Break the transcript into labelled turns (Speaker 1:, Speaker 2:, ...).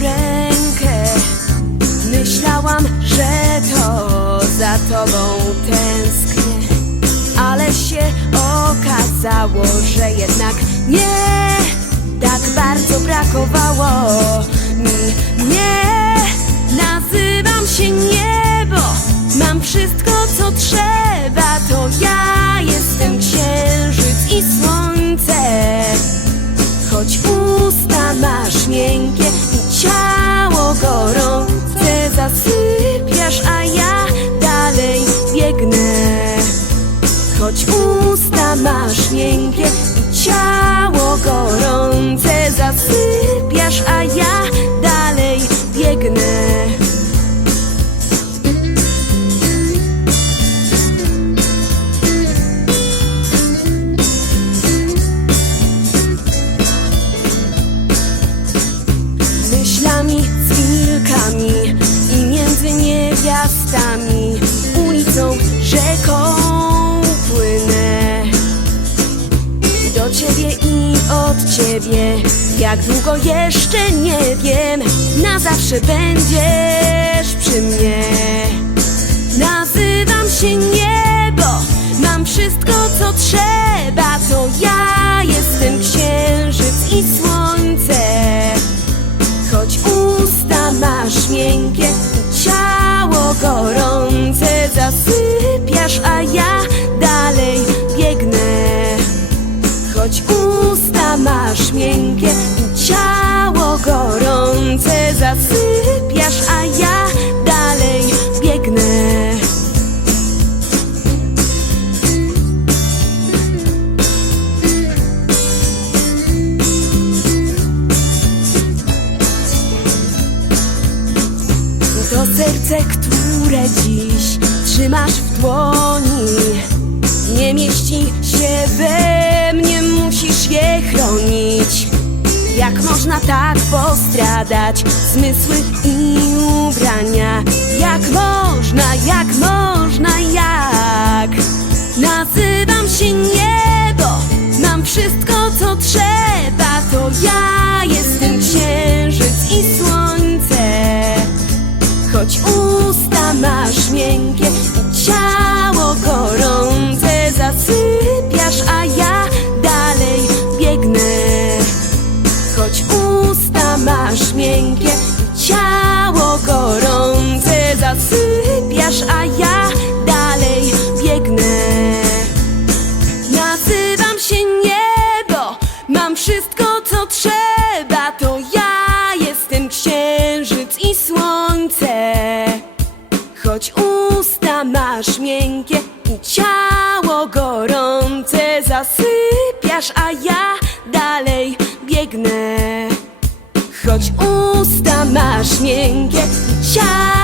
Speaker 1: rękę. Myślałam, że to za tobą tęsknię Ale się okazało, że jednak nie. Tak bardzo brakowało mi. Nie, nazywam się Niebo Mam wszystko A ja dalej biegnę. Choć usta masz miękkie i ciało gorące Zasypiasz, niewiastami ulicą, rzeką płynę do ciebie i od ciebie. Jak długo jeszcze nie wiem, na zawsze będziesz To serce, które dziś trzymasz w dłoni. Nie mieści się we mnie, musisz je chronić. Jak można tak postradać zmysły i ubrania? Jak można, jak można, jak? Nazywam się niebo, mam wszystko co trzeba masz miękkie ciało gorące Zasypiasz, a ja dalej biegnę Nazywam się niebo, mam wszystko co trzeba, to ja jestem księżyc i słońce. Choć usta masz miękkie i ciało gorące, zasypiasz, a ja dalej. Choć usta masz miękkie i